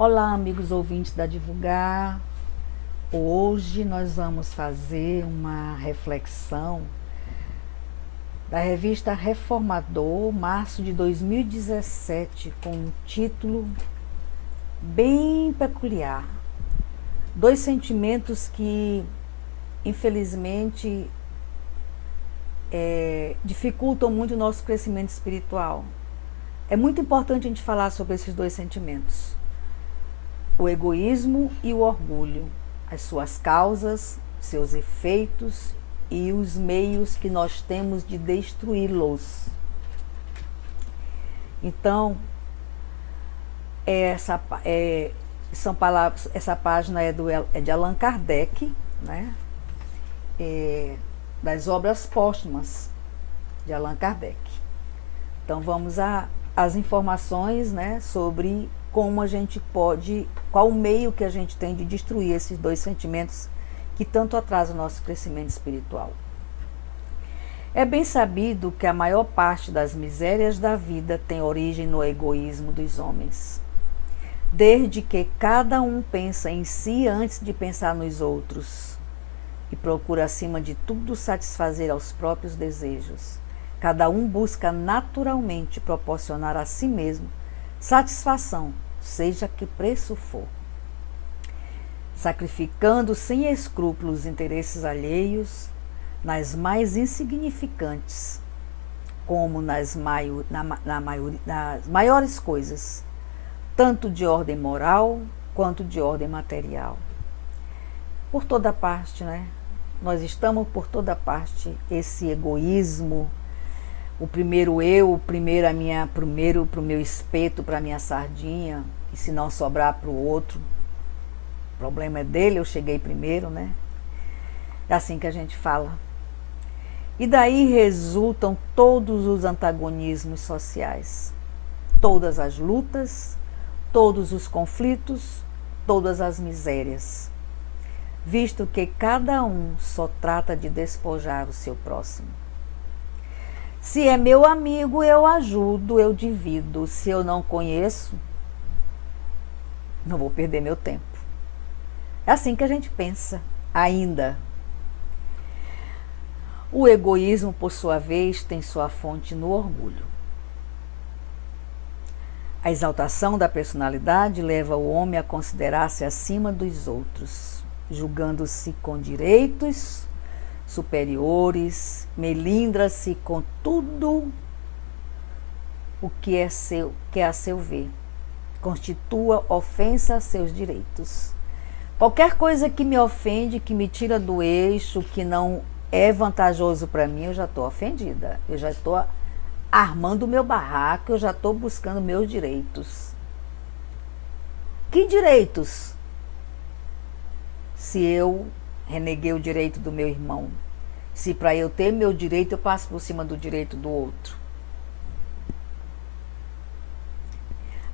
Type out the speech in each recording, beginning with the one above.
Olá, amigos ouvintes da Divulgar. Hoje nós vamos fazer uma reflexão da revista Reformador, março de 2017, com um título bem peculiar. Dois sentimentos que, infelizmente, dificultam muito o nosso crescimento espiritual. É muito importante a gente falar sobre esses dois sentimentos: o egoísmo e o orgulho, as suas causas, seus efeitos e os meios que nós temos de destruí-los. Então, são palavras, essa página é de Allan Kardec, né? Das obras póstumas de Allan Kardec. Então vamos às informações, né, sobre como a gente pode, qual o meio que a gente tem de destruir esses dois sentimentos que tanto atrasam o nosso crescimento espiritual. É bem sabido que a maior parte das misérias da vida tem origem no egoísmo dos homens. Desde que cada um pensa em si antes de pensar nos outros e procura, acima de tudo, satisfazer aos próprios desejos, cada um busca naturalmente proporcionar a si mesmo satisfação, seja que preço for, sacrificando sem escrúpulos os interesses alheios nas mais insignificantes, como nas maiores coisas, tanto de ordem moral quanto de ordem material. Por toda parte, né? Nós estamos por toda parte, esse egoísmo, o primeiro eu, primeiro para o meu espeto, para a minha sardinha, e se não sobrar para o outro, o problema é dele, eu cheguei primeiro, né? É assim que a gente fala. E daí resultam todos os antagonismos sociais, todas as lutas, todos os conflitos, todas as misérias, visto que cada um só trata de despojar o seu próximo. Se é meu amigo, eu ajudo, eu divido. Se eu não conheço, não vou perder meu tempo. É assim que a gente pensa, ainda. O egoísmo, por sua vez, tem sua fonte no orgulho. A exaltação da personalidade leva o homem a considerar-se acima dos outros, julgando-se com direitos superiores, melindra-se com tudo o que é a seu ver, constitua ofensa a seus direitos. Qualquer coisa que me ofende, que me tira do eixo, que não é vantajoso para mim, eu já estou ofendida, eu já estou armando o meu barraco, eu já estou buscando meus direitos. Que direitos? Se eu reneguei o direito do meu irmão, se para eu ter meu direito eu passo por cima do direito do outro.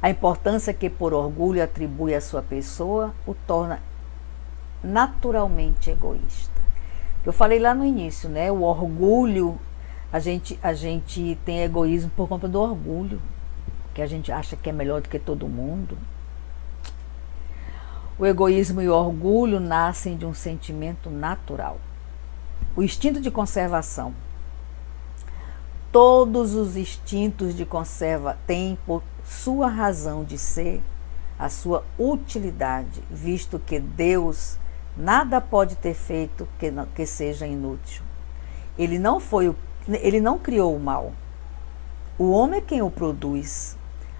A importância que por orgulho atribui à sua pessoa o torna naturalmente egoísta. Eu falei lá no início, né? O orgulho, a gente tem egoísmo por conta do orgulho, que a gente acha que é melhor do que todo mundo. O egoísmo e o orgulho nascem de um sentimento natural. O instinto de conservação. Todos os instintos de conserva têm por sua razão de ser a sua utilidade, visto que Deus nada pode ter feito que seja inútil. Ele não criou o mal. O homem é quem o produz,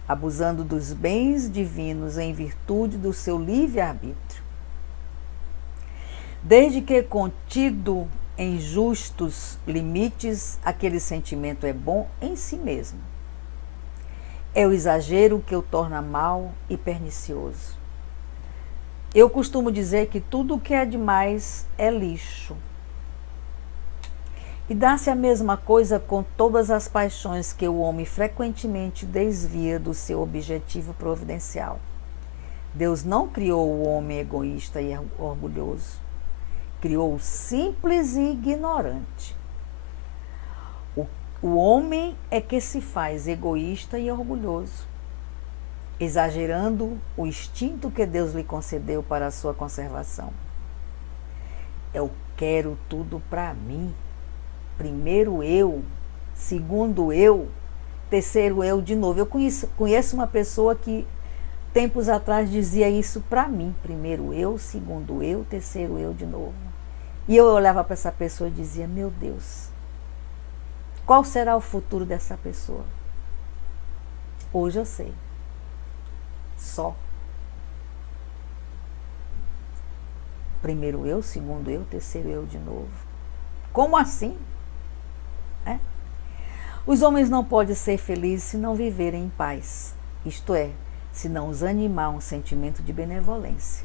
abusando dos bens divinos em virtude do seu livre-arbítrio. Desde que contido em justos limites, aquele sentimento é bom em si mesmo. É o exagero que o torna mal e pernicioso. Eu costumo dizer que tudo o que é demais é lixo. E dá-se a mesma coisa com todas as paixões que o homem frequentemente desvia do seu objetivo providencial. Deus não criou o homem egoísta e orgulhoso. Criou-o simples e ignorante. O homem é que se faz egoísta e orgulhoso. exagerando o instinto que Deus lhe concedeu para a sua conservação. Eu quero tudo para mim. Primeiro eu, segundo eu, terceiro eu de novo. Eu conheço uma pessoa que tempos atrás dizia isso para mim. Primeiro eu, segundo eu, terceiro eu de novo. E eu olhava para essa pessoa e dizia, meu Deus, qual será o futuro dessa pessoa? Hoje eu sei. Só. Primeiro eu, segundo eu, terceiro eu de novo. Como assim? Os homens não podem ser felizes se não viverem em paz. Isto é, se não os animar um sentimento de benevolência,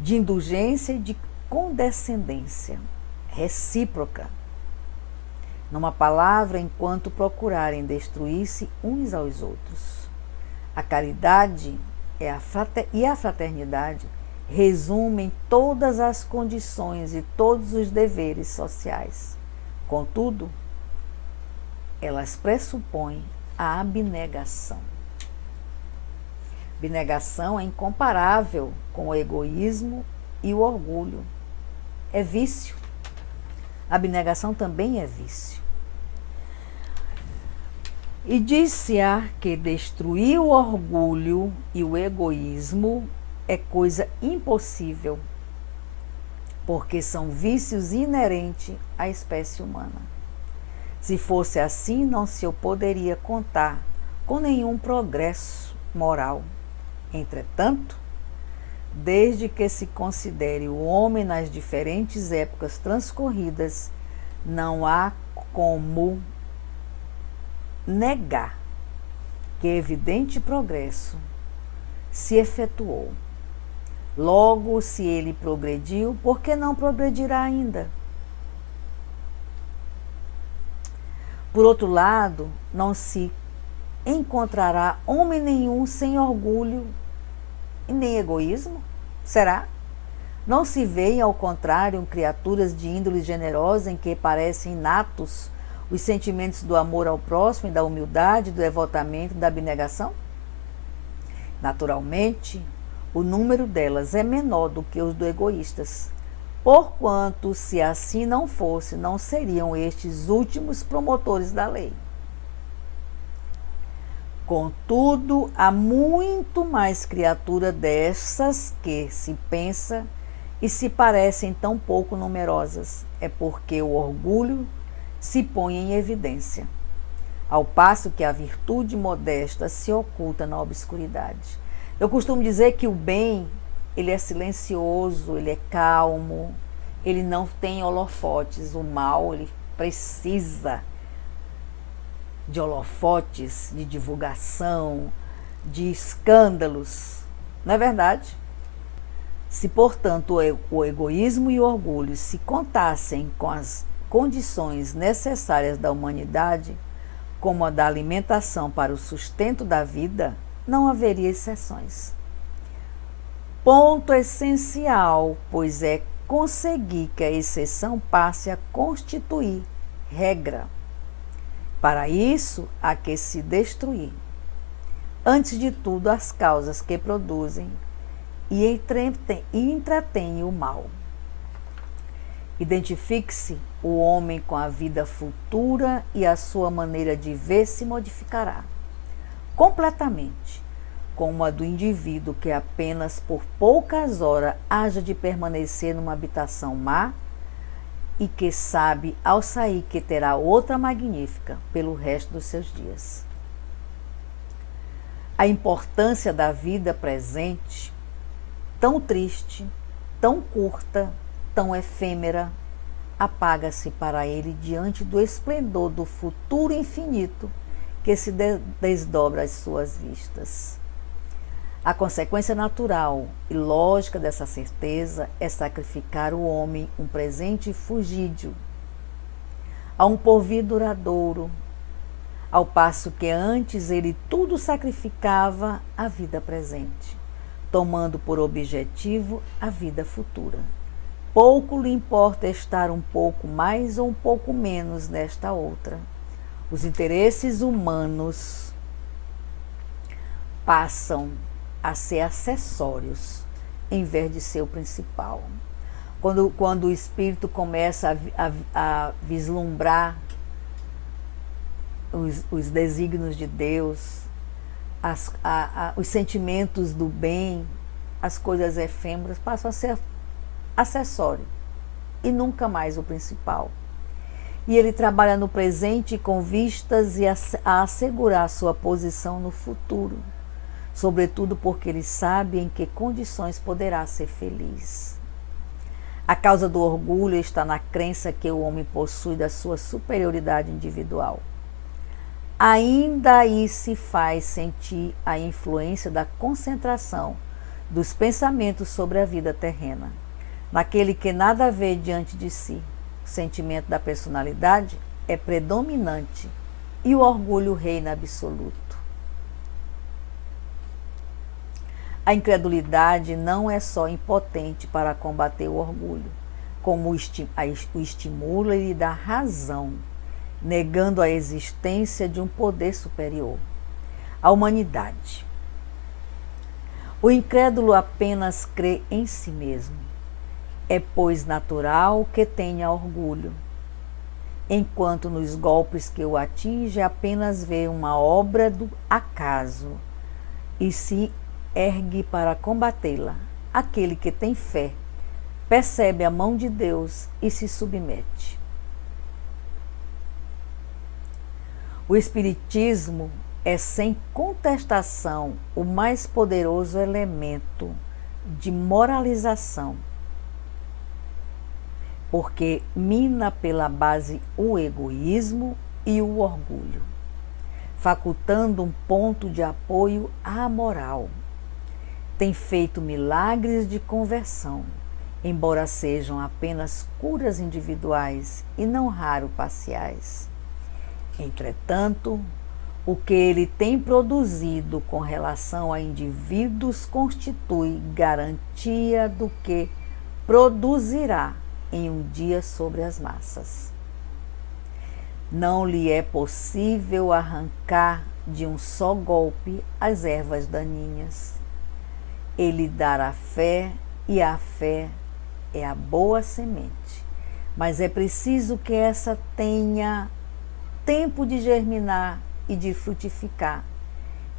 de indulgência e de condescendência recíproca. Numa palavra, enquanto procurarem destruir-se uns aos outros. A caridade e a fraternidade resumem todas as condições e todos os deveres sociais. Contudo, elas pressupõem a abnegação. Abnegação é incomparável com o egoísmo e o orgulho. É vício. A abnegação também é vício. E disse-a que destruir o orgulho e o egoísmo é coisa impossível, porque são vícios inerentes à espécie humana. Se fosse assim, não se poderia contar com nenhum progresso moral. Entretanto, desde que se considere o homem nas diferentes épocas transcorridas, não há como negar que evidente progresso se efetuou. Logo, se ele progrediu, por que não progredirá ainda? Por outro lado, não se encontrará homem nenhum sem orgulho e nem egoísmo? Será? Não se veem, ao contrário, criaturas de índole generosa em que parecem inatos os sentimentos do amor ao próximo e da humildade, do devotamento, da abnegação? Naturalmente, o número delas é menor do que os do egoístas, porquanto, se assim não fosse, não seriam estes últimos promotores da lei. Contudo, há muito mais criatura dessas que se pensa e se parecem tão pouco numerosas. É porque o orgulho se põe em evidência, ao passo que a virtude modesta se oculta na obscuridade. Eu costumo dizer que o bem, ele é silencioso, ele é calmo, ele não tem holofotes. O mal, ele precisa de holofotes, de divulgação, de escândalos. Não é verdade? Se, portanto, o egoísmo e o orgulho se contassem com as condições necessárias da humanidade, como a da alimentação para o sustento da vida, não haveria exceções. Ponto essencial, pois é conseguir que a exceção passe a constituir regra. Para isso, há que se destruir, antes de tudo, as causas que produzem e entretêm o mal. Identifique-se o homem com a vida futura e a sua maneira de ver se modificará completamente, como a do indivíduo que apenas por poucas horas haja de permanecer numa habitação má e que sabe ao sair que terá outra magnífica pelo resto dos seus dias. A importância da vida presente, tão triste, tão curta, tão efêmera, apaga-se para ele diante do esplendor do futuro infinito que se desdobra às suas vistas. A consequência natural e lógica dessa certeza é sacrificar o homem um presente fugídio a um porvir duradouro, ao passo que antes ele tudo sacrificava à vida presente, tomando por objetivo a vida futura. Pouco lhe importa estar um pouco mais ou um pouco menos nesta outra. Os interesses humanos passam a ser acessórios em vez de ser o principal. Quando o espírito começa a vislumbrar os desígnios de Deus, os sentimentos do bem, as coisas efêmeras passam a ser acessório e nunca mais o principal. E ele trabalha no presente com vistas a assegurar sua posição no futuro, sobretudo porque ele sabe em que condições poderá ser feliz. A causa do orgulho está na crença que o homem possui da sua superioridade individual. Ainda aí se faz sentir a influência da concentração dos pensamentos sobre a vida terrena, naquele que nada vê diante de si. O sentimento da personalidade é predominante e o orgulho reina absoluto. A incredulidade não é só impotente para combater o orgulho, como o estimula e lhe dá razão, negando a existência de um poder superior, a humanidade. O incrédulo apenas crê em si mesmo. É, pois, natural que tenha orgulho, enquanto nos golpes que o atinge apenas vê uma obra do acaso e se ergue para combatê-la. Aquele que tem fé percebe a mão de Deus e se submete. O Espiritismo é, sem contestação, o mais poderoso elemento de moralização, porque mina pela base o egoísmo e o orgulho, facultando um ponto de apoio à moral. Tem feito milagres de conversão, embora sejam apenas curas individuais e não raro parciais. Entretanto, o que ele tem produzido com relação a indivíduos constitui garantia do que produzirá em um dia sobre as massas. Não lhe é possível arrancar de um só golpe as ervas daninhas. Ele dá a fé, e a fé é a boa semente. Mas é preciso que essa tenha tempo de germinar e de frutificar.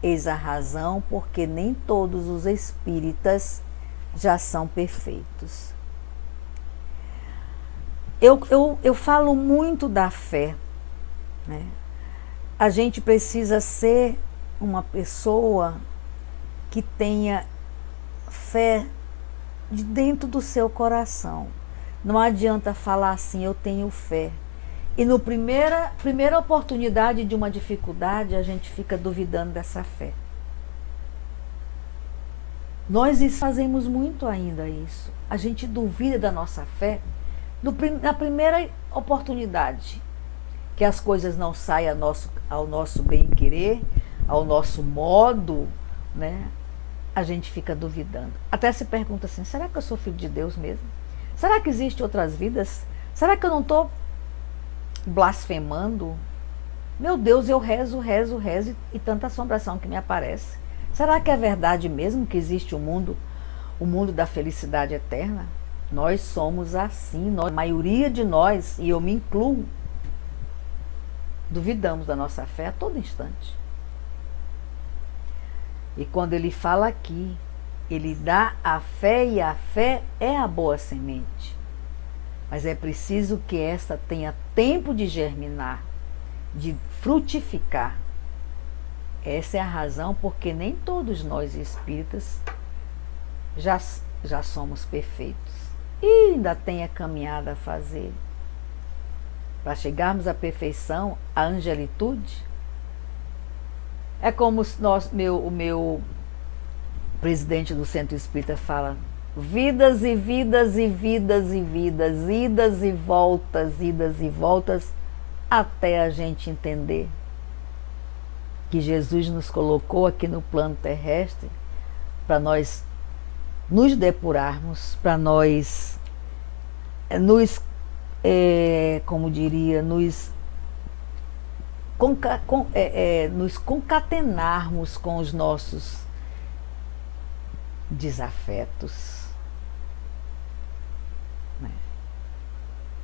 Eis a razão porque nem todos os espíritas já são perfeitos. Eu falo muito da fé, né? A gente precisa ser uma pessoa que tenha fé de dentro do seu coração. Não adianta falar assim, eu tenho fé. E no primeira oportunidade de uma dificuldade, a gente fica duvidando dessa fé. Nós fazemos muito ainda isso. A gente duvida da nossa fé na primeira oportunidade, que as coisas não saem ao nosso bem-querer, ao nosso modo, né? A gente fica duvidando. Até se pergunta assim, será que eu sou filho de Deus mesmo? Será que existem outras vidas? Será que eu não estou blasfemando? Meu Deus, eu rezo e tanta assombração que me aparece. Será que é verdade mesmo que existe o mundo da felicidade eterna? Nós somos assim, a maioria de nós, e eu me incluo, duvidamos da nossa fé a todo instante. E quando ele fala aqui, ele dá a fé, e a fé é a boa semente. Mas é preciso que esta tenha tempo de germinar, de frutificar. Essa é a razão porque nem todos nós espíritas já somos perfeitos. E ainda tem a caminhada a fazer. Para chegarmos à perfeição, à angelitude, é como o meu presidente do Centro Espírita fala, vidas e vidas e vidas e vidas, idas e voltas, até a gente entender que Jesus nos colocou aqui no plano terrestre para nós nos depurarmos, para nós nos nos concatenarmos com os nossos desafetos. Né?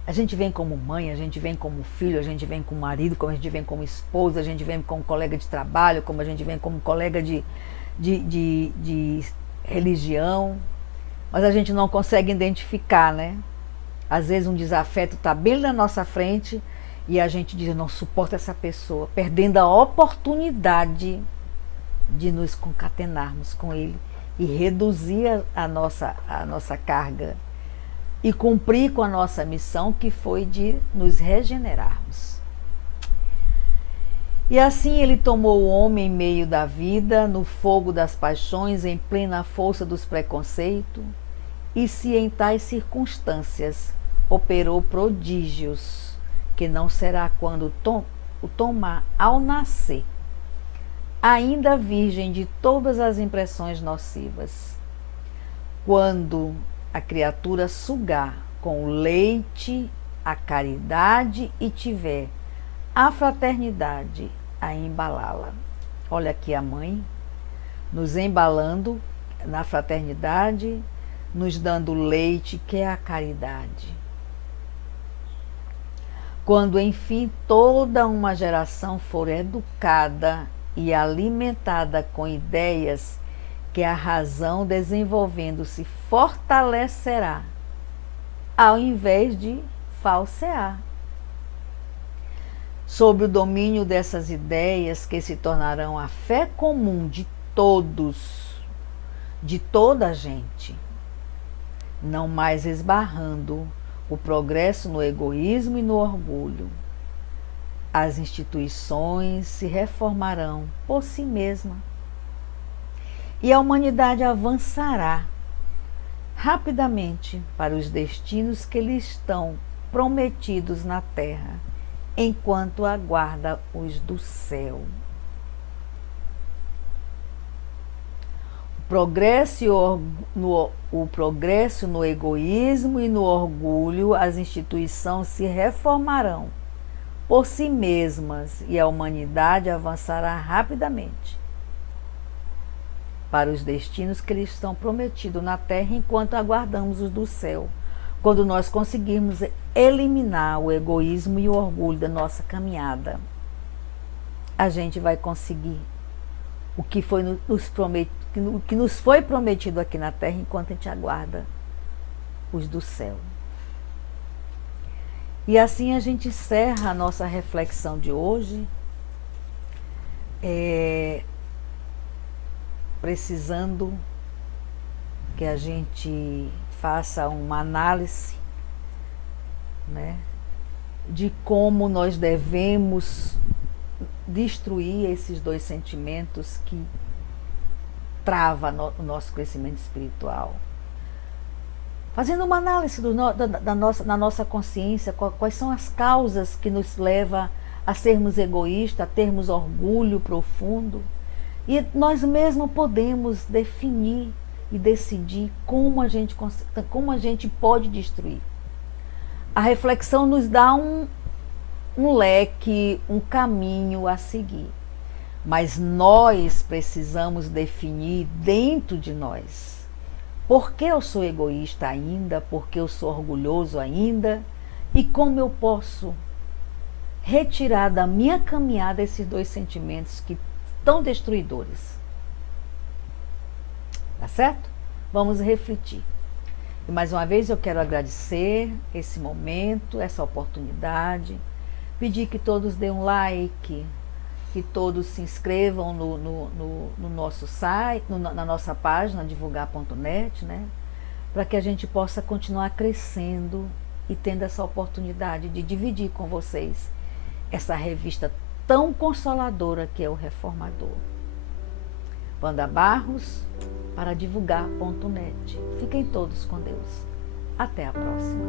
A gente vem como mãe, a gente vem como filho, a gente vem como marido, como a gente vem como esposa, a gente vem como colega de trabalho, como a gente vem como colega de religião, mas a gente não consegue identificar, né? Às vezes um desafeto está bem na nossa frente e a gente diz, eu não suporto essa pessoa, perdendo a oportunidade de nos concatenarmos com ele e reduzir a nossa carga e cumprir com a nossa missão, que foi de nos regenerarmos. E assim ele tomou o homem em meio da vida, no fogo das paixões, em plena força dos preconceitos, e se em tais circunstâncias operou prodígios, que não será quando o tomar ao nascer, ainda virgem de todas as impressões nocivas. Quando a criatura sugar com o leite a caridade e tiver a fraternidade a embalá-la. Olha aqui a mãe nos embalando na fraternidade, nos dando leite, que é a caridade. Quando, enfim, toda uma geração for educada e alimentada com ideias que a razão, desenvolvendo-se, fortalecerá, ao invés de falsear. Sob o domínio dessas ideias, que se tornarão a fé comum de todos, de toda a gente, não mais esbarrando o progresso no egoísmo e no orgulho, as instituições se reformarão por si mesma e a humanidade avançará rapidamente para os destinos que lhe estão prometidos na terra, enquanto aguarda os do céu. O progresso no egoísmo e no orgulho, as instituições se reformarão por si mesmas e a humanidade avançará rapidamente para os destinos que lhes estão prometidos na terra, enquanto aguardamos os do céu. Quando nós conseguirmos eliminar o egoísmo e o orgulho da nossa caminhada, a gente vai conseguir o que nos foi prometido aqui na terra, enquanto a gente aguarda os do céu. E assim a gente encerra a nossa reflexão de hoje, precisando que a gente faça uma análise, né, de como nós devemos destruir esses dois sentimentos que travam o nosso crescimento espiritual. Fazendo uma análise da nossa consciência, quais são as causas que nos levam a sermos egoístas, a termos orgulho profundo. E nós mesmos podemos definir e decidir como a gente pode destruir. A reflexão nos dá um leque, um caminho a seguir. Mas nós precisamos definir dentro de nós. Por que eu sou egoísta ainda? Por que eu sou orgulhoso ainda? E como eu posso retirar da minha caminhada esses dois sentimentos que tão destruidores? Tá certo? Vamos refletir. E mais uma vez eu quero agradecer esse momento, essa oportunidade, pedir que todos dêem um like, que todos se inscrevam no nosso site, na nossa página divulgar.net, né? Para que a gente possa continuar crescendo e tendo essa oportunidade de dividir com vocês essa revista tão consoladora que é o Reformador. Wanda Barros, para divulgar.net. Fiquem todos com Deus. Até a próxima.